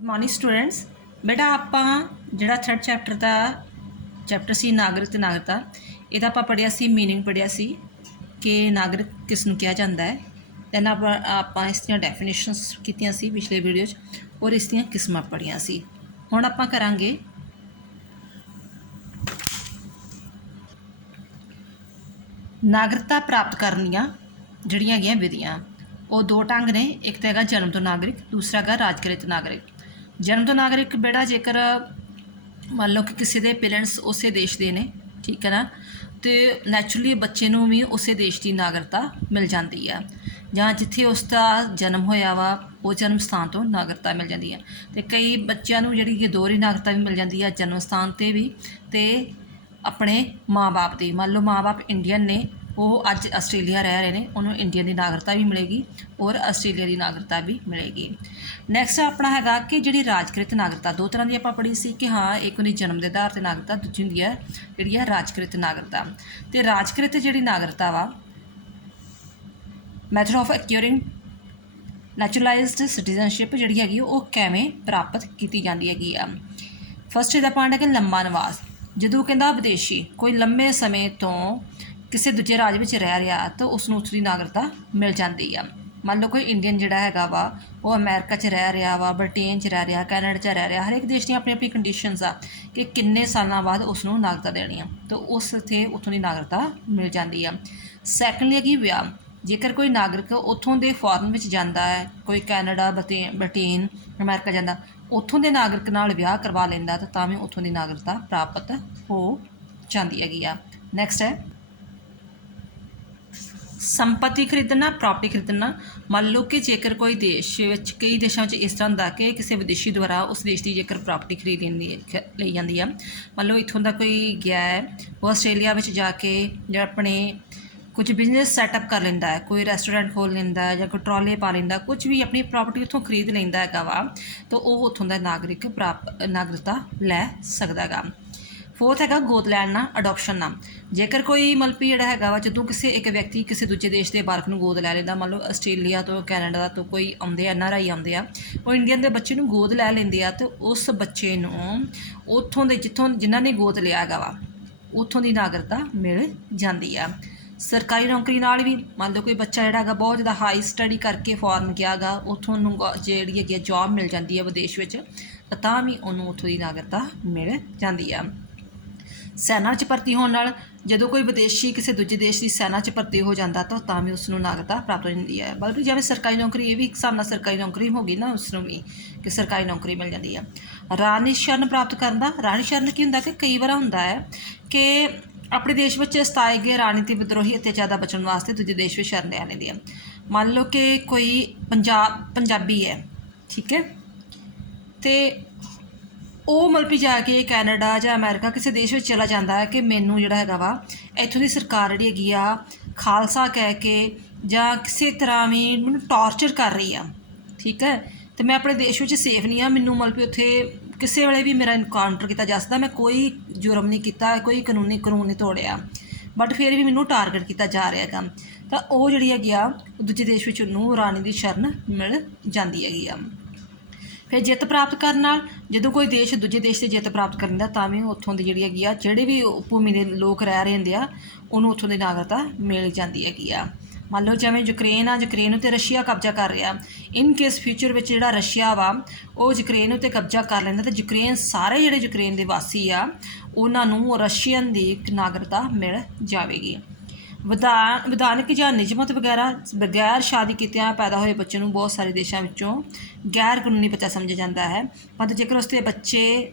Morning students. बेटा आपां जिहड़ा थर्ड चैप्टर सी नागरिक ते नागरिकता इहदा आपां पढ़िया सी मीनिंग पढ़िया सी कि नागरिक किस नूं कहा जाता है। दैन आपां इसदियां डेफिनेशनस कीतियां सी पिछले वीडियो च और इसदियां किस्मां पढ़ियां सी। हुण आपां करांगे नागरिकता प्राप्त करन दीयां जिहड़ियां हैगियां विधियां। वो दो ढंग ने, एक तो हैगा जन्म तो नागरिक, दूसरा हैगा राजकृत नागरिक। जन्म तो नागरिक बेटा जेकर मान लो कि किसी के पेरेंट्स उस देश के ने, ठीक है ना, तो नैचुरली बच्चे नूं भी उस देश की नागरिकता मिल जाती है, जां जिथे उसका जन्म होया वा वो जन्म स्थान तो नागरिकता मिल जाती है। तो कई बच्चों नूं जिहड़ी दोहरी नागरिकता भी मिल जाती है, जन्म स्थान ते भी ते अपने माँ बाप की। मान लो माँ बाप इंडियन ने, वो अज आस्ट्रेलिया रह रहे हैं, उन्होंने इंडियन की नागरिकता भी मिलेगी और आस्ट्रेलिया की नागरिकता भी मिलेगी। नैक्सट अपना हैगा कि जी राजकृत नागरिकता दो तरह की आप पढ़ी सी कि हाँ, एक होंगी जन्म के आधार पर नागरिकता, दूजी होंगी है जी राजकृत नागरिकता। तो राजकृत जी नागरिकता वा मैथड ऑफ एक्योरिंग नैचुरलाइज्ड सिटीजनशिप जी हैगी वो किवें प्राप्त की जाती हैगी आ। फस्ट ਇਹਦਾ पॉइंट है कि लंबा निवास। ਜਦੋਂ ਕਹਿੰਦਾ ਵਿਦੇਸ਼ੀ ਕੋਈ ਲੰਮੇ ਸਮੇਂ ਤੋਂ ਕਿਸੇ ਦੂਜੇ ਰਾਜ ਵਿੱਚ ਰਹਿ ਰਿਹਾ ਤਾਂ ਉਸ ਨੂੰ ਉੱਥੋਂ ਦੀ ਨਾਗਰਿਕਤਾ ਮਿਲ ਜਾਂਦੀ ਆ। ਮੰਨ ਲਓ ਕੋਈ ਇੰਡੀਅਨ ਜਿਹੜਾ ਹੈਗਾ ਵਾ ਉਹ ਅਮਰੀਕਾ 'ਚ ਰਹਿ ਰਿਹਾ ਵਾ, ਬ੍ਰਿਟੇਨ 'ਚ ਰਹਿ ਰਿਹਾ, ਕੈਨੇਡਾ 'ਚ ਰਹਿ ਰਿਹਾ, ਹਰੇਕ ਦੇਸ਼ ਦੀਆਂ ਆਪਣੀ ਆਪਣੀ ਕੰਡੀਸ਼ਨਸ ਆ ਕਿ ਕਿੰਨੇ ਸਾਲਾਂ ਬਾਅਦ ਉਸ ਨੂੰ ਨਾਗਰਿਕਤਾ ਦੇਣੀ ਆ, ਤਾਂ ਉਸ ਉੱਥੇ ਉੱਥੋਂ ਦੀ ਨਾਗਰਿਕਤਾ ਮਿਲ ਜਾਂਦੀ ਆ। ਸੈਕੰਡਲੀ ਹੈਗੀ ਵਿਆਹ। ਜੇਕਰ ਕੋਈ ਨਾਗਰਿਕ ਉੱਥੋਂ ਦੇ ਫੋਰਨ ਵਿੱਚ ਜਾਂਦਾ ਹੈ, ਕੋਈ ਕੈਨੇਡਾ, ਬ੍ਰਿਟੇਨ, ਅਮਰੀਕਾ ਜਾਂਦਾ, ਉੱਥੋਂ ਦੇ ਨਾਗਰਿਕ ਨਾਲ ਵਿਆਹ ਕਰਵਾ ਲੈਂਦਾ ਤਾਂ ਵੀ ਉੱਥੋਂ ਦੀ ਨਾਗਰਿਕਤਾ ਪ੍ਰਾਪਤ ਹੋ ਜਾਂਦੀ ਹੈਗੀ ਆ। ਨੈਕਸਟ ਹੈ संपत्ति खरीदना, प्रॉपर्टी खरीदना। मान लो कि जेकर कोई देश कई देशों इस तरह होंदा कि किसी विदेशी द्वारा उस देश की जेकर प्रॉपर्टी खरीद ली जाती है। मान लो इत्थों का कोई गया है, वो आस्ट्रेलिया में जाके जो अपने कुछ बिजनेस सैटअप कर लेंदा है, कोई रेस्टोरेंट खोल लेंदा है या कोई ट्रॉले पा लेंदा, कुछ भी अपनी प्रॉपर्टी उत्थों खरीद लेंदा हैगा वा, तो वो उत्थों का नागरिकता लै सकदा हैगा। फोर्थ हैगा गोद लैना, अडोप्शन ना। जेकर कोई मतलब भी जोड़ा हैगा वा जो किसी एक व्यक्ति किसी दूजे देश के बालक नूं गोद लै लेंदा, मान लो आस्ट्रेलिया तो कैनेडा तो कोई आउंदे NRI आउंदे आ, वो इंडियन के बच्चे नूं गोद लै लेंदे आ, तो उस बच्चे नूं उत्थों दे जिथों जिन्हां ने गोद लिया हैगा वा उत्थों की नागरिकता मिल जाती है। सरकारी नौकरी नाल भी मान लो कोई बच्चा जोड़ा हैगा बहुत ज़्यादा हाई स्टडी करके फॉरन गया गा, उत्थों जिहड़ी हैगी जॉब मिल जाती है विदेश में, तां भी उन्होंने उत्थों की नागरिकता मिल जाती है। सैना च भर्ती होने नाल जो कोई विदेशी किसी दूजे देश की सैना च भर्ती हो जाता तो भी उसनों नागरिकता प्राप्त हो जाती है। बल्कि जिवें सरकारी नौकरी, ये भी एक हिसाब नाल सरकारी नौकरी हो गई ना, उसनों भी कि सरकारी नौकरी मिल जाती है। राणी शरण प्राप्त करना। राणी शरण की होंदा कि कई बार होंदा है कि अपने देश में सताए गए राणी ते विद्रोही अत्याचार का बचने वास्ते दूजे देश में शरण ले लेंदी है। मान लो कि कोई पंजाबी है, ठीक है, तो ਉਹ ਮਤਲਬ ਵੀ ਜਾ ਕੇ ਕੈਨੇਡਾ ਜਾਂ ਅਮਰੀਕਾ ਕਿਸੇ ਦੇਸ਼ ਵਿੱਚ ਚਲਾ ਜਾਂਦਾ ਹੈ ਕਿ ਮੈਨੂੰ ਜਿਹੜਾ ਹੈਗਾ ਵਾ ਇੱਥੋਂ ਦੀ ਸਰਕਾਰ ਜਿਹੜੀ ਹੈਗੀ ਆ ਖਾਲਸਾ ਕਹਿ ਕੇ ਜਾਂ ਕਿਸੇ ਤਰ੍ਹਾਂ ਵੀ ਮੈਨੂੰ ਟਾਰਚਰ ਕਰ ਰਹੀ ਆ, ਠੀਕ ਹੈ, ਅਤੇ ਮੈਂ ਆਪਣੇ ਦੇਸ਼ ਵਿੱਚ ਸੇਫ ਨਹੀਂ ਆ, ਮੈਨੂੰ ਮਤਲਬ ਵੀ ਉੱਥੇ ਕਿਸੇ ਵੇਲੇ ਵੀ ਮੇਰਾ ਇਨਕਾਊਂਟਰ ਕੀਤਾ ਜਾ ਸਕਦਾ, ਮੈਂ ਕੋਈ ਜੁਰਮ ਨਹੀਂ ਕੀਤਾ, ਕੋਈ ਕਾਨੂੰਨ ਨਹੀਂ ਤੋੜਿਆ, ਬਟ ਫਿਰ ਵੀ ਮੈਨੂੰ ਟਾਰਗੇਟ ਕੀਤਾ ਜਾ ਰਿਹਾ ਹੈਗਾ, ਤਾਂ ਉਹ ਜਿਹੜੀ ਹੈਗੀ ਆ ਦੂਜੇ ਦੇਸ਼ ਵਿੱਚ ਉਹਨੂੰ ਰਾਣੀ ਦੀ ਸ਼ਰਨ ਮਿਲ ਜਾਂਦੀ ਹੈਗੀ ਆ। फिर जित प्राप्त करने नाल जो कोई देश दूजे देश से जित प्राप्त करता ਤਾਂ ਵੀ ਉੱਥੋਂ ਦੀ ਜਿਹੜੀ ਹੈਗੀ ਆ ਜਿਹੜੇ ਵੀ ਭੂਮੀ ਦੇ ਲੋਕ ਰਹਿ ਰਹੇ ਹੁੰਦੇ ਆ ਉਹਨੂੰ ਉੱਥੋਂ ਦੀ ਨਾਗਰਿਕਤਾ ਮਿਲ ਜਾਂਦੀ ਹੈਗੀ ਆ। ਮੰਨ ਲਓ ਜਿਵੇਂ ਯੂਕਰੇਨ ਆ, ਯੂਕਰੇਨ ਉੱਤੇ ਰਸ਼ੀਆ ਕਬਜ਼ਾ ਕਰ ਰਿਹਾ, ਇਨ ਕੇਸ ਫਿਊਚਰ ਵਿੱਚ ਜਿਹੜਾ ਰਸ਼ੀਆ ਵਾ ਉਹ ਯੂਕਰੇਨ ਉੱਤੇ ਕਬਜ਼ਾ ਕਰ ਲੈਂਦਾ ਤਾਂ ਯੂਕਰੇਨ ਸਾਰੇ ਜਿਹੜੇ ਯੂਕਰੇਨ ਦੇ ਵਾਸੀ ਆ ਉਹਨਾਂ ਨੂੰ ਰਸ਼ੀਅਨ ਦੀ ਨਾਗਰਿਕਤਾ ਮਿਲ ਜਾਵੇਗੀ। ਵਿਧਾਨਕ ਜਾਂ ਨਿਯਮਤ ਵਗੈਰਾ ਬਗੈਰ ਸ਼ਾਦੀ ਕੀਤਿਆਂ ਪੈਦਾ ਹੋਏ ਬੱਚੇ ਨੂੰ ਬਹੁਤ ਸਾਰੇ ਦੇਸ਼ਾਂ ਵਿੱਚੋਂ ਗੈਰ ਕਾਨੂੰਨੀ ਬੱਚਾ ਸਮਝਿਆ ਜਾਂਦਾ ਹੈ, ਪਰ ਜੇਕਰ ਉਸ ਦੇ ਬੱਚੇ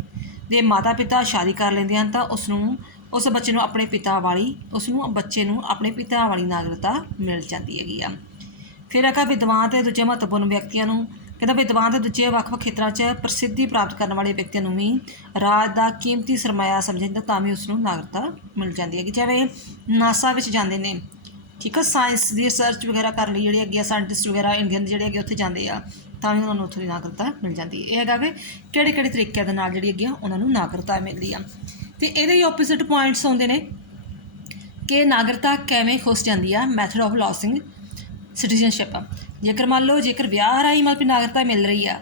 ਦੇ ਮਾਤਾ ਪਿਤਾ ਸ਼ਾਦੀ ਕਰ ਲੈਂਦੇ ਹਨ ਤਾਂ ਉਸ ਬੱਚੇ ਨੂੰ ਆਪਣੇ ਪਿਤਾ ਵਾਲੀ ਨਾਗਰਿਕਤਾ ਮਿਲ ਜਾਂਦੀ ਹੈਗੀ ਆ। ਫਿਰ ਹੈਗਾ ਵਿਦਵਾਨ ਅਤੇ ਦੂਜੇ ਮਹੱਤਵਪੂਰਨ ਵਿਅਕਤੀਆਂ ਨੂੰ। ਕਹਿੰਦਾ ਵਿਦਵਾਨ ਅਤੇ ਦੂਜੇ ਵੱਖ-ਵੱਖ ਖੇਤਰਾਂ 'ਚ ਪ੍ਰਸਿੱਧੀ ਪ੍ਰਾਪਤ ਕਰਨ ਵਾਲੇ ਵਿਅਕਤੀਆਂ ਨੂੰ ਵੀ ਰਾਜ ਦਾ ਕੀਮਤੀ ਸਰਮਾਇਆ ਸਮਝਿਆ ਜਾਂਦਾ ਤਾਂ ਵੀ ਉਸਨੂੰ ਨਾਗਰਿਕਤਾ ਮਿਲ ਜਾਂਦੀ ਹੈਗੀ। ਜਿਵੇਂ ਨਾਸਾ ਵਿੱਚ ਜਾਂਦੇ ਨੇ, ਠੀਕ ਆ, ਸਾਇੰਸ ਦੀ ਰਿਸਰਚ ਵਗੈਰਾ ਕਰਨ ਲਈ ਜਿਹੜੀ ਹੈਗੀ ਆ ਸਾਇੰਟਿਸਟ ਵਗੈਰਾ ਇੰਡੀਅਨ ਜਿਹੜੇ ਹੈਗੇ ਉੱਥੇ ਜਾਂਦੇ ਆ ਤਾਂ ਵੀ ਉਹਨਾਂ ਨੂੰ ਉੱਥੋਂ ਦੀ ਨਾਗਰਿਕਤਾ ਮਿਲ ਜਾਂਦੀ ਹੈ। ਇਹ ਹੈਗਾ ਕਿ ਕਿਹੜੇ ਤਰੀਕਿਆਂ ਦੇ ਨਾਲ ਜਿਹੜੀ ਹੈਗੀ ਆ ਉਹਨਾਂ ਨੂੰ ਨਾਗਰਿਕਤਾ ਮਿਲਦੀ ਆ। ਅਤੇ ਇਹਦੇ ਹੀ ਓਪੋਜ਼ਿਟ ਪੁਆਇੰਟਸ ਆਉਂਦੇ ਨੇ ਕਿ ਨਾਗਰਿਕਤਾ ਕਿਵੇਂ ਖੁੱਸ ਜਾਂਦੀ ਆ। Method of losing citizenship. ਜੇਕਰ ਮੰਨ ਲਓ ਜੇਕਰ ਵਿਆਹ ਰਾਹੀਂ ਮਤਲਬ ਨਾਗਰਿਕਤਾ ਮਿਲ ਰਹੀ ਆ,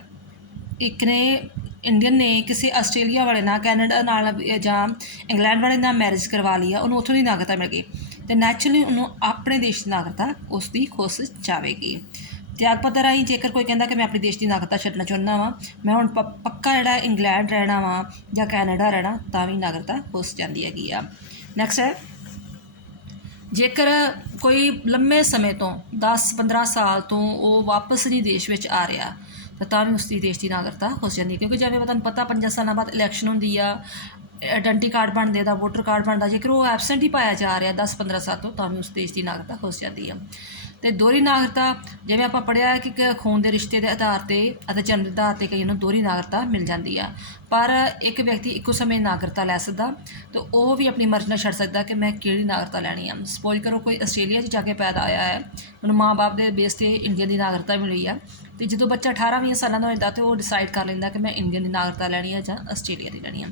ਇੱਕ ਨੇ ਇੰਡੀਅਨ ਨੇ ਕਿਸੇ ਆਸਟ੍ਰੇਲੀਆ ਵਾਲੇ ਨਾਲ, ਕੈਨੇਡਾ ਨਾਲ ਜਾਂ ਇੰਗਲੈਂਡ ਵਾਲੇ ਨਾਲ ਮੈਰਿਜ ਕਰਵਾ ਲਈ ਆ, ਉਹਨੂੰ ਉੱਥੋਂ ਦੀ ਨਾਗਰਿਕਤਾ ਮਿਲ ਗਈ ਅਤੇ ਨੈਚੁਰਲੀ ਉਹਨੂੰ ਆਪਣੇ ਦੇਸ਼ ਦੀ ਨਾਗਰਿਕਤਾ ਉਸ ਦੀ ਖੁੱਸ ਜਾਵੇਗੀ। ਤਿਆਗ ਪੱਤਰ ਰਾਹੀਂ ਜੇਕਰ ਕੋਈ ਕਹਿੰਦਾ ਕਿ ਮੈਂ ਆਪਣੇ ਦੇਸ਼ ਦੀ ਨਾਗਰਿਕਤਾ ਛੱਡਣਾ ਚਾਹੁੰਦਾ ਵਾਂ, ਮੈਂ ਹੁਣ ਪੱਕਾ ਜਿਹੜਾ ਇੰਗਲੈਂਡ ਰਹਿਣਾ ਵਾ ਜਾਂ ਕੈਨੇਡਾ ਰਹਿਣਾ, ਤਾਂ ਵੀ ਨਾਗਰਿਕਤਾ ਖੁੱਸ ਜਾਂਦੀ ਹੈਗੀ ਆ। ਨੈਕਸਟ ਹੈ, ਜੇਕਰ ਕੋਈ ਲੰਮੇ ਸਮੇਂ ਤੋਂ 10-15 ਸਾਲ ਤੋਂ ਉਹ ਵਾਪਸ ਨਹੀਂ ਦੇਸ਼ ਵਿੱਚ ਆ ਰਿਹਾ, ਤਾਂ ਵੀ ਉਸ ਦੀ ਦੇਸ਼ ਦੀ ਨਾਗਰਿਕਤਾ ਹੋ ਜਾਂਦੀ, ਕਿਉਂਕਿ ਜਿਵੇਂ ਤੁਹਾਨੂੰ ਪਤਾ 5 ਸਾਲਾਂ ਬਾਅਦ ਇਲੈਕਸ਼ਨ ਹੁੰਦੀ ਆ, ਆਇਡੈਂਟੀ ਕਾਰਡ ਬਣਦੇ ਦਾ, ਵੋਟਰ ਕਾਰਡ ਬਣਦਾ, ਜੇਕਰ ਉਹ ਐਬਸੈਂਟ ਹੀ ਪਾਇਆ ਜਾ ਰਿਹਾ 10-15 ਸਾਲ ਤੋਂ, ਤਾਂ ਵੀ ਉਸ ਦੇਸ਼ ਦੀ ਨਾਗਰਿਕਤਾ ਹੋ ਜਾਂਦੀ ਆ। ਅਤੇ ਦੋਹਰੀ ਨਾਗਰਿਕਤਾ, ਜਿਵੇਂ ਆਪਾਂ ਪੜ੍ਹਿਆ ਕਿ ਖੂਨ ਦੇ ਰਿਸ਼ਤੇ ਦੇ ਆਧਾਰ 'ਤੇ ਅਤੇ ਜਨਮ ਦੇ ਆਧਾਰ 'ਤੇ ਕਈ ਨੂੰ ਦੋਹਰੀ ਨਾਗਰਿਕਤਾ ਮਿਲ ਜਾਂਦੀ ਆ, ਪਰ ਇੱਕ ਵਿਅਕਤੀ ਇੱਕੋ ਸਮੇਂ ਨਾਗਰਿਕਤਾ ਲੈ ਸਕਦਾ ਅਤੇ ਉਹ ਵੀ ਆਪਣੀ ਮਰਜ਼ੀ ਨਾਲ ਛੱਡ ਸਕਦਾ ਕਿ ਮੈਂ ਕਿਹੜੀ ਨਾਗਰਿਕਤਾ ਲੈਣੀ ਆ। ਸਪੋਜ਼ ਕਰੋ ਕੋਈ ਆਸਟ੍ਰੇਲੀਆ 'ਚ ਜਾ ਕੇ ਪੈਦਾ ਹੋਇਆ ਹੈ, ਉਹਨੂੰ ਮਾਂ ਬਾਪ ਦੇ ਬੇਸ 'ਤੇ ਇੰਡੀਅਨ ਦੀ ਨਾਗਰਿਕਤਾ ਮਿਲੀ ਆ, ਅਤੇ ਜਦੋਂ ਬੱਚਾ 18-20 ਸਾਲਾਂ ਦਾ ਹੋ ਜਾਂਦਾ ਤਾਂ ਉਹ ਡਿਸਾਈਡ ਕਰ ਲੈਂਦਾ ਕਿ ਮੈਂ ਇੰਡੀਅਨ ਦੀ ਨਾਗਰਿਕਤਾ ਲੈਣੀ ਆ ਜਾਂ ਆਸਟ੍ਰੇਲੀਆ ਦੀ ਲੈਣੀ ਆ।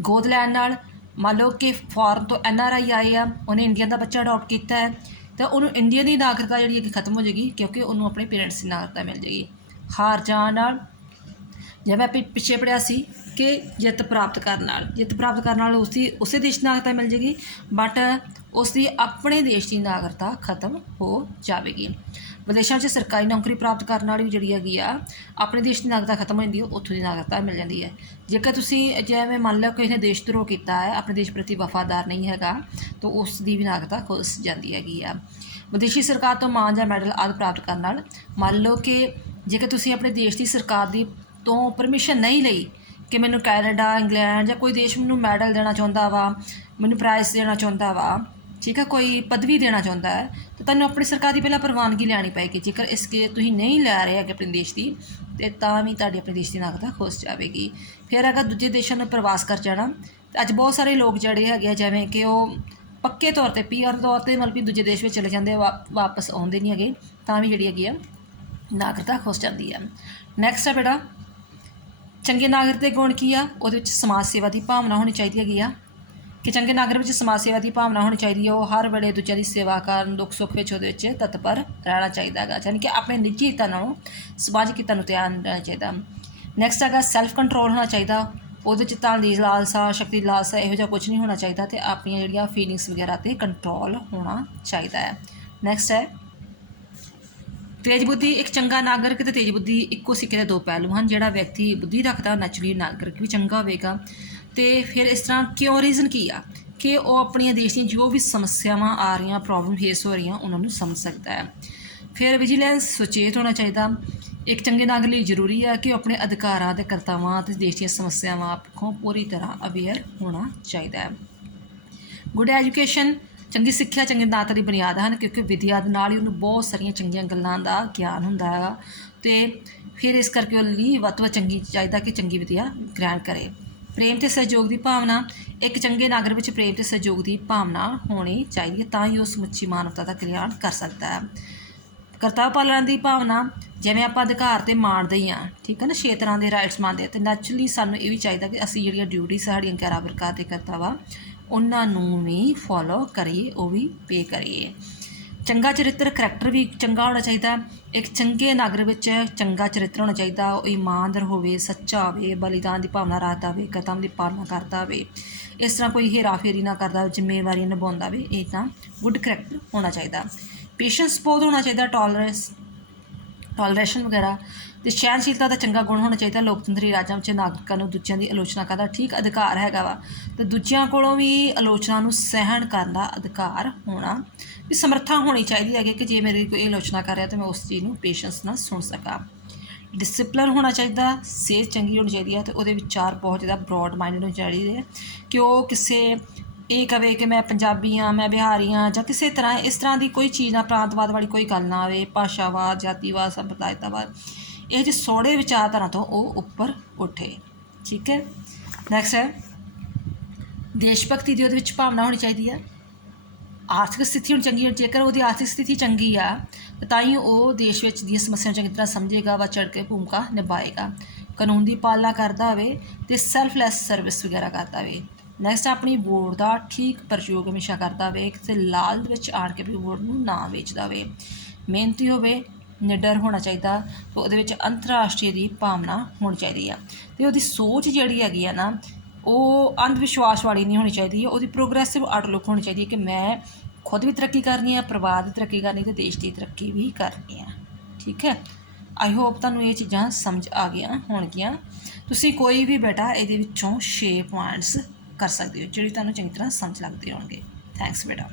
ਗੋਦ ਲੈਣ ਨਾਲ, ਮੰਨ ਲਓ ਕਿ ਫੋਰਨ ਤੋਂ NRI ਆਏ ਆ, ਉਹਨੇ ਇੰਡੀਅਨ ਦਾ ਬੱਚਾ ਅਡੋਪਟ ਕੀਤਾ ਹੈ, ਤਾਂ ਉਹਨੂੰ ਇੰਡੀਅਨ ਦੀ ਨਾਗਰਿਕਤਾ ਜਿਹੜੀ ਹੈ ਖਤਮ ਹੋ ਜਾਏਗੀ, ਕਿਉਂਕਿ ਉਹਨੂੰ ਆਪਣੇ ਪੇਰੈਂਟਸ ਦੀ ਨਾਗਰਿਕਤਾ ਮਿਲ ਜਾਏਗੀ। ਹਾਰ ਜਾਣ ਨਾਲ, ਜਿਵੇਂ ਆਪਾਂ ਪਿੱਛੇ ਪੜ੍ਹਿਆ ਸੀ ਕਿ ਜਿੱਤ ਪ੍ਰਾਪਤ ਕਰਨ ਨਾਲ ਉਸੇ ਦੇਸ਼ ਦੀ ਨਾਗਰਿਕਤਾ ਮਿਲ ਜਾਏਗੀ, ਬਟ ਉਸ ਦੀ ਆਪਣੇ ਦੇਸ਼ ਦੀ ਨਾਗਰਿਕਤਾ ਖਤਮ ਹੋ ਜਾਵੇਗੀ। ਵਿਦੇਸ਼ਾਂ 'ਚ ਸਰਕਾਰੀ ਨੌਕਰੀ ਪ੍ਰਾਪਤ ਕਰਨ ਨਾਲ ਵੀ ਜਿਹੜੀ ਹੈਗੀ ਆ, ਆਪਣੇ ਦੇਸ਼ ਦੀ ਨਾਗਰਿਕਤਾ ਖਤਮ ਹੋ ਜਾਂਦੀ ਹੈ, ਉੱਥੋਂ ਦੀ ਨਾਗਰਿਕਤਾ ਮਿਲ ਜਾਂਦੀ ਹੈ। ਜੇਕਰ ਤੁਸੀਂ ਜਿਵੇਂ ਮੰਨ ਲਓ ਕਿਸੇ ਨੇ ਦੇਸ਼ ਧਰੋਹ ਕੀਤਾ ਹੈ, ਆਪਣੇ ਦੇਸ਼ ਪ੍ਰਤੀ ਵਫਾਦਾਰ ਨਹੀਂ ਹੈਗਾ, ਤਾਂ ਉਸ ਦੀ ਵੀ ਨਾਗਰਿਕਤਾ ਖੁੱਸ ਜਾਂਦੀ ਹੈਗੀ ਆ। ਵਿਦੇਸ਼ੀ ਸਰਕਾਰ ਤੋਂ ਮਾਣ ਜਾਂ ਮੈਡਲ ਆਦਿ ਪ੍ਰਾਪਤ ਕਰਨ ਨਾਲ, ਮੰਨ ਲਓ ਕਿ ਜੇਕਰ ਤੁਸੀਂ ਆਪਣੇ ਦੇਸ਼ ਦੀ ਸਰਕਾਰ ਦੀ ਤੋਂ ਪਰਮਿਸ਼ਨ ਨਹੀਂ ਲਈ ਕਿ ਮੈਨੂੰ ਕੈਨੇਡਾ, ਇੰਗਲੈਂਡ ਜਾਂ ਕੋਈ ਦੇਸ਼ ਮੈਨੂੰ ਮੈਡਲ ਦੇਣਾ ਚਾਹੁੰਦਾ ਵਾ, ਮੈਨੂੰ ਪ੍ਰਾਈਜ਼ ਦੇਣਾ ਚਾਹੁੰਦਾ ਵਾ, ਠੀਕ ਹੈ, ਕੋਈ ਪਦਵੀ ਦੇਣਾ ਚਾਹੁੰਦਾ ਹੈ, ਤਾਂ ਤੁਹਾਨੂੰ ਆਪਣੀ ਸਰਕਾਰ ਦੀ ਪਹਿਲਾਂ ਪ੍ਰਵਾਨਗੀ ਲੈਣੀ ਪਏਗੀ। ਜੇਕਰ ਇਸ ਕੇ ਤੁਸੀਂ ਨਹੀਂ ਲੈ ਰਹੇ ਹੈਗੇ ਆਪਣੇ ਦੇਸ਼ ਦੀ, ਅਤੇ ਤਾਂ ਵੀ ਤੁਹਾਡੀ ਆਪਣੇ ਦੇਸ਼ ਦੀ ਨਾਗਰਿਕਤਾ ਖੁੱਸ ਜਾਵੇਗੀ। ਫਿਰ ਅਗਰ ਦੂਜੇ ਦੇਸ਼ਾਂ ਨੂੰ ਪ੍ਰਵਾਸ ਕਰ ਜਾਣਾ, ਤਾਂ ਅੱਜ ਬਹੁਤ ਸਾਰੇ ਲੋਕ ਜਿਹੜੇ ਹੈਗੇ ਆ, ਜਿਵੇਂ ਕਿ ਉਹ ਪੱਕੇ ਤੌਰ 'ਤੇ PR ਤੌਰ 'ਤੇ ਮਤਲਬ ਕਿ ਦੂਜੇ ਦੇਸ਼ ਵਿੱਚ ਚਲੇ ਜਾਂਦੇ, ਵਾਪਸ ਆਉਂਦੇ ਨਹੀਂ ਹੈਗੇ, ਤਾਂ ਵੀ ਜਿਹੜੀ ਹੈਗੀ ਆ ਨਾਗਰਿਕਤਾ ਖੁੱਸ ਜਾਂਦੀ ਹੈ। ਨੈਕਸਟ ਹੈ ਬੇਟਾ, ਚੰਗੇ ਨਾਗਰਿਕ ਦੇ ਗੁਣ ਕੀ ਆ? ਉਹਦੇ ਵਿੱਚ ਸਮਾਜ ਸੇਵਾ ਦੀ ਭਾਵਨਾ ਹੋਣੀ ਚਾਹੀਦੀ ਹੈਗੀ ਆ, ਕਿ ਚੰਗੇ ਨਾਗਰਿਕ ਵਿੱਚ ਸਮਾਜ ਸੇਵਾ ਦੀ ਭਾਵਨਾ ਹੋਣੀ ਚਾਹੀਦੀ ਹੈ। ਉਹ ਹਰ ਵੇਲੇ ਦੂਜਿਆਂ ਦੀ ਸੇਵਾ ਕਰਨ, ਦੁੱਖ ਸੁੱਖ ਵਿੱਚ ਉਹਦੇ ਵਿੱਚ ਤਤਪਰ ਰਹਿਣਾ ਚਾਹੀਦਾ ਹੈਗਾ, ਯਾਨੀ ਕਿ ਆਪਣੇ ਨਿੱਜੀ ਹਿੱਤਾਂ ਨਾਲੋਂ ਸਮਾਜਿਕ ਹਿੱਤਾਂ ਨੂੰ ਧਿਆਨ ਦੇਣਾ ਚਾਹੀਦਾ। ਨੈਕਸਟ ਹੈਗਾ ਸੈਲਫ ਕੰਟਰੋਲ ਹੋਣਾ ਚਾਹੀਦਾ, ਉਹਦੇ 'ਚ ਧਨ ਦੀ ਲਾਲਸਾ, ਸ਼ਕਤੀ ਦੀ ਲਾਲਸਾ, ਇਹੋ ਜਿਹਾ ਕੁਝ ਨਹੀਂ ਹੋਣਾ ਚਾਹੀਦਾ, ਅਤੇ ਆਪਣੀਆਂ ਜਿਹੜੀਆਂ ਫੀਲਿੰਗਸ ਵਗੈਰਾ 'ਤੇ ਕੰਟਰੋਲ ਹੋਣਾ ਚਾਹੀਦਾ ਹੈ। ਨੈਕਸਟ ਹੈ ਤੇਜ਼ ਬੁੱਧੀ। ਇੱਕ ਚੰਗਾ ਨਾਗਰਿਕ ਅਤੇ ਤੇਜ਼ ਬੁੱਧੀ ਇੱਕੋ ਸਿੱਕੇ ਦੇ ਦੋ ਪਹਿਲੂ ਹਨ। ਜਿਹੜਾ ਵਿਅਕਤੀ ਬੁੱਧੀ ਰੱਖਦਾ, ਨੈਚੁਰਲੀ ਨਾਗਰਿਕ ਵੀ ਚੰਗਾ ਹੋਵੇਗਾ। ਅਤੇ ਫਿਰ ਇਸ ਤਰ੍ਹਾਂ ਕਿਉਂ, ਰੀਜ਼ਨ ਕੀ ਆ ਕਿ ਉਹ ਆਪਣੀਆਂ ਦੇਸ਼ ਦੀਆਂ ਜੋ ਵੀ ਸਮੱਸਿਆਵਾਂ ਆ ਰਹੀਆਂ, ਪ੍ਰੋਬਲਮ ਫੇਸ ਹੋ ਰਹੀਆਂ, ਉਹਨਾਂ ਨੂੰ ਸਮਝ ਸਕਦਾ ਹੈ। ਫਿਰ ਵਿਜੀਲੈਂਸ, ਸੁਚੇਤ ਹੋਣਾ ਚਾਹੀਦਾ। ਇੱਕ ਚੰਗੇ ਨਾਗਰਿਕ ਲਈ ਜ਼ਰੂਰੀ ਹੈ ਕਿ ਉਹ ਆਪਣੇ ਅਧਿਕਾਰਾਂ ਅਤੇ ਕਰਤੱਵਾਂ ਅਤੇ ਦੇਸ਼ ਦੀਆਂ ਸਮੱਸਿਆਵਾਂ ਪੱਖੋਂ ਪੂਰੀ ਤਰ੍ਹਾਂ ਅਵੇਅਰ ਹੋਣਾ ਚਾਹੀਦਾ ਹੈ। ਗੁੱਡ ਐਜੂਕੇਸ਼ਨ, ਚੰਗੀ ਸਿੱਖਿਆ ਚੰਗੇ ਨਾਗਰਿਕ ਦੀ ਬੁਨਿਆਦ ਹਨ, ਕਿਉਂਕਿ ਵਿਦਿਆ ਦੇ ਨਾਲ ਹੀ ਉਹਨੂੰ ਬਹੁਤ ਸਾਰੀਆਂ ਚੰਗੀਆਂ ਗੱਲਾਂ ਦਾ ਗਿਆਨ ਹੁੰਦਾ ਹੈਗਾ, ਅਤੇ ਫਿਰ ਇਸ ਕਰਕੇ ਉਹ ਲਈ ਵੱਧ ਤੋਂ ਵੱਧ ਚੰਗੀ ਚਾਹੀਦਾ ਕਿ ਚੰਗੀ ਵਿਦਿਆ ਗ੍ਰਹਿਣ ਕਰੇ। ਪ੍ਰੇਮ ਅਤੇ ਸਹਿਯੋਗ ਦੀ ਭਾਵਨਾ, ਇੱਕ ਚੰਗੇ ਨਾਗਰਿਕ ਵਿੱਚ ਪ੍ਰੇਮ ਅਤੇ ਸਹਿਯੋਗ ਦੀ ਭਾਵਨਾ ਹੋਣੀ ਚਾਹੀਦੀ ਹੈ, ਤਾਂ ਹੀ ਉਹ ਸਮੁੱਚੀ ਮਾਨਵਤਾ ਦਾ ਕਲਿਆਣ ਕਰ ਸਕਦਾ ਹੈ। ਕਰਤੱਵ ਪਾਲਣ ਦੀ ਭਾਵਨਾ, ਜਿਵੇਂ ਆਪਾਂ ਅਧਿਕਾਰ 'ਤੇ ਮਾਣਦੇ ਹੀ ਹਾਂ, ਠੀਕ ਹੈ ਨਾ, 6 ਤਰ੍ਹਾਂ ਦੇ ਰਾਈਟਸ ਮੰਨਦੇ, ਅਤੇ ਨੈਚੁਰਲੀ ਸਾਨੂੰ ਇਹ ਵੀ ਚਾਹੀਦਾ ਕਿ ਅਸੀਂ ਜਿਹੜੀਆਂ ਡਿਊਟੀ ਸਾਡੀਆਂ 11 ਪ੍ਰਕਾਰ ਦੇ ਕਰਤੱਵ ਆ, ਉਹਨਾਂ ਨੂੰ ਵੀ ਫੋਲੋ ਕਰੀਏ, ਉਹ ਵੀ ਪੇ ਕਰੀਏ। ਚੰਗਾ ਚਰਿੱਤਰ, ਕਰੈਕਟਰ ਵੀ ਚੰਗਾ ਹੋਣਾ ਚਾਹੀਦਾ। ਇੱਕ ਚੰਗੇ ਨਾਗਰਿਕ ਵਿੱਚ ਚੰਗਾ ਚਰਿੱਤਰ ਹੋਣਾ ਚਾਹੀਦਾ, ਉਹ ਇਮਾਨਦਾਰ ਹੋਵੇ, ਸੱਚਾ ਹੋਵੇ, ਬਲੀਦਾਨ ਦੀ ਭਾਵਨਾ ਰੱਖਦਾ ਹੋਵੇ, ਕਦਮ ਦੀ ਪਾਲਣਾ ਕਰਦਾ ਹੋਵੇ, ਇਸ ਤਰ੍ਹਾਂ ਕੋਈ ਹੇਰਾਫੇਰੀ ਨਾ ਕਰਦਾ ਹੋਵੇ, ਜ਼ਿੰਮੇਵਾਰੀਆਂ ਨਿਭਾਉਂਦਾ ਹੋਵੇ, ਇਹ ਤਾਂ ਗੁੱਡ ਕਰੈਕਟਰ ਹੋਣਾ ਚਾਹੀਦਾ। ਪੇਸ਼ੈਂਸ ਬਹੁਤ ਹੋਣਾ ਚਾਹੀਦਾ, ਟੋਲਰੇਸ਼ਨ ਵਗੈਰਾ, ਅਤੇ ਸਹਿਣਸ਼ੀਲਤਾ ਦਾ ਚੰਗਾ ਗੁਣ ਹੋਣਾ ਚਾਹੀਦਾ। ਲੋਕਤੰਤਰੀ ਰਾਜਾਂ ਵਿੱਚ ਨਾਗਰਿਕਾਂ ਨੂੰ ਦੂਜਿਆਂ ਦੀ ਆਲੋਚਨਾ ਕਰਨ ਦਾ ਠੀਕ ਅਧਿਕਾਰ ਹੈਗਾ ਵਾ, ਅਤੇ ਦੂਜਿਆਂ ਕੋਲੋਂ ਵੀ ਆਲੋਚਨਾ ਨੂੰ ਸਹਿਣ ਕਰਨ ਦਾ ਅਧਿਕਾਰ ਹੋਣਾ ਵੀ ਸਮਰੱਥਾ ਹੋਣੀ ਚਾਹੀਦੀ ਹੈਗੀ, ਕਿ ਜੇ ਮੇਰੀ ਕੋਈ ਆਲੋਚਨਾ ਕਰ ਰਿਹਾ ਤਾਂ ਮੈਂ ਉਸ ਚੀਜ਼ ਨੂੰ ਪੇਸ਼ੈਂਸ ਨਾਲ ਸੁਣ ਸਕਾਂ। ਡਿਸਿਪਲਨ ਹੋਣਾ ਚਾਹੀਦਾ, ਸਿਹਤ ਚੰਗੀ ਹੋਣੀ ਚਾਹੀਦੀ ਹੈ, ਅਤੇ ਉਹਦੇ ਵਿਚਾਰ ਬਹੁਤ ਜ਼ਿਆਦਾ ਬਰੋਡ ਮਾਈਂਡਡ ਹੋਣੇ ਚਾਹੀਦੇ, ਕਿ ਉਹ ਕਿਸੇ ਇਹ ਕਵੇ ਕਿ ਮੈਂ ਪੰਜਾਬੀ ਹਾਂ, ਮੈਂ ਬਿਹਾਰੀ ਹਾਂ, ਜਾਂ ਕਿਸੇ ਤਰ੍ਹਾਂ ਇਸ ਤਰ੍ਹਾਂ ਦੀ ਕੋਈ ਚੀਜ਼ ਨਾ, ਪ੍ਰਾਂਤਵਾਦ ਵਾਲੀ ਕੋਈ ਗੱਲ ਨਾ ਆਵੇ, ਭਾਸ਼ਾਵਾਦ, ਜਾਤੀਵਾਦ, ਸੰਪਰਦਾਇਤਾਵਾਦ, ਇਹ ਜਿਹੇ ਸੋਹਣੇ ਵਿਚਾਰਧਾਰਾ ਤੋਂ ਉਹ ਉੱਪਰ ਉੱਠੇ, ਠੀਕ ਹੈ। ਨੈਕਸਟ ਹੈ ਦੇਸ਼ ਭਗਤੀ ਦੀ, ਉਹਦੇ ਵਿੱਚ ਭਾਵਨਾ ਹੋਣੀ ਚਾਹੀਦੀ ਹੈ। ਆਰਥਿਕ ਸਥਿਤੀ ਹੋਣੀ ਚੰਗੀ, ਜੇਕਰ ਉਹਦੀ ਆਰਥਿਕ ਸਥਿਤੀ ਚੰਗੀ ਆ ਤਾਂ ਹੀ ਉਹ ਦੇਸ਼ ਵਿੱਚ ਦੀਆਂ ਸਮੱਸਿਆਵਾਂ ਚੰਗੀ ਤਰ੍ਹਾਂ ਸਮਝੇਗਾ, ਵੱਧ ਚੜ੍ਹ ਕੇ ਭੂਮਿਕਾ ਨਿਭਾਏਗਾ। ਕਾਨੂੰਨ ਦੀ ਪਾਲਣਾ ਕਰਦਾ ਹੋਵੇ ਅਤੇ ਸੈਲਫਲੈਸ ਸਰਵਿਸ ਵਗੈਰਾ ਕਰਦਾ ਹੋਵੇ। ਨੈਕਸਟ ਆਪਣੀ ਵੋਟ ਦਾ ਠੀਕ ਪ੍ਰਯੋਗ ਹਮੇਸ਼ਾ ਕਰਦਾ ਹੋਵੇ, ਕਿਸੇ ਲਾਲਚ ਵਿੱਚ ਆਣ ਕੇ ਵੀ ਵੋਟ ਨੂੰ ਨਾ ਵੇਚਦਾ ਹੋਵੇ। ਮਿਹਨਤੀ ਹੋਵੇ, ਨਿਡਰ ਹੋਣਾ ਚਾਹੀਦਾ ਤੇ ਉਹਦੇ ਵਿੱਚ ਅੰਤਰਰਾਸ਼ਟਰੀ ਦੀ ਭਾਵਨਾ ਹੋਣੀ ਚਾਹੀਦੀ ਆ ਤੇ ਉਹਦੀ ਸੋਚ ਜਿਹੜੀ ਹੈਗੀ ਆ ਨਾ ਉਹ ਅੰਧ ਵਿਸ਼ਵਾਸ ਵਾਲੀ ਨਹੀਂ ਹੋਣੀ ਚਾਹੀਦੀ ਹੈ। ਉਹਦੀ ਪ੍ਰੋਗਰੈਸਿਵ ਆਊਟਲੁੱਕ ਹੋਣੀ ਚਾਹੀਦੀ ਹੈ ਕਿ ਮੈਂ ਖੁਦ ਵੀ ਤਰੱਕੀ ਕਰਨੀ ਆ, ਪਰਿਵਾਰ ਦੀ ਤਰੱਕੀ ਕਰਨੀ ਤੇ ਦੇਸ਼ ਦੀ ਤਰੱਕੀ ਵੀ ਕਰਨੀ ਆ। ਠੀਕ ਹੈ, ਆਈ ਹੋਪ ਤੁਹਾਨੂੰ ਇਹ ਚੀਜ਼ਾਂ ਸਮਝ ਆ ਗਈਆਂ ਹੋਣਗੀਆਂ। ਤੁਸੀਂ ਕੋਈ ਵੀ ਬੇਟਾ ਇਹਦੇ ਵਿੱਚੋਂ 6 ਪੁਆਇੰਟਸ ਕਰ ਸਕਦੇ ਹੋ ਜਿਹੜੇ ਤੁਹਾਨੂੰ ਚੰਗੀ ਤਰ੍ਹਾਂ ਸਮਝ ਲੱਗਦੇ ਹੋਣਗੇ। ਥੈਂਕਸ ਬੇਟਾ।